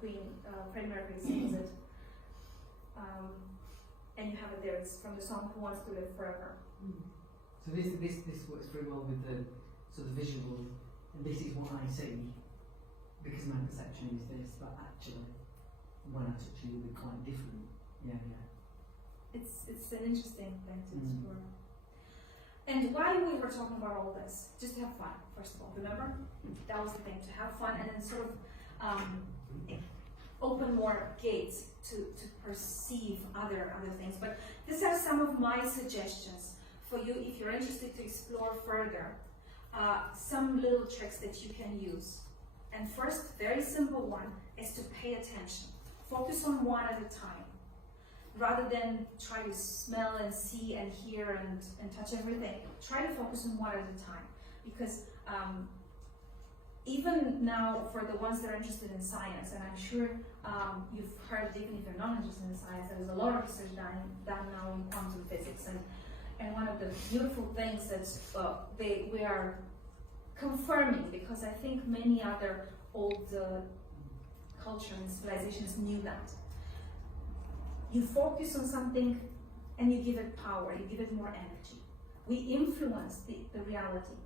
Queen Freddie Mercury sings it, and you have it there. It's from the song "Who Wants to Live Forever." So this works very well with the sort of visual, and this is what I see because my perception is this, but actually when I touch you, it'll be quite different. Yeah. It's an interesting thing to explore. And why we were talking about all this, just to have fun, first of all. Remember, that was the thing, to have fun and then sort of open more gates to perceive other things. But these are some of my suggestions for you if you're interested to explore further. Some little tricks that you can use. And first, very simple one, is to pay attention. Focus on one at a time. Rather than try to smell and see and hear and touch everything, try to focus on one at a time. Because even now, for the ones that are interested in science, and I'm sure you've heard, even if you're not interested in science, there's a lot of research done now in quantum physics. And one of the beautiful things that we are confirming, because I think many other old cultures and civilizations knew that. You focus on something and you give it power, you give it more energy. We influence the reality.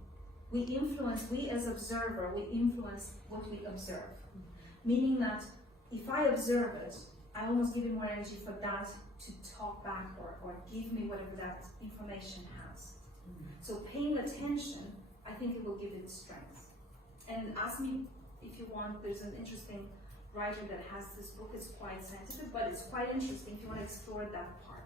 We as observer, we influence what we observe. Meaning that if I observe it, I almost give it more energy for that to talk back or give me whatever that information has. So paying attention, I think it will give it strength. And ask me if you want, there's an interesting writer that has this book. It's quite scientific, but it's quite interesting if you want to explore that part.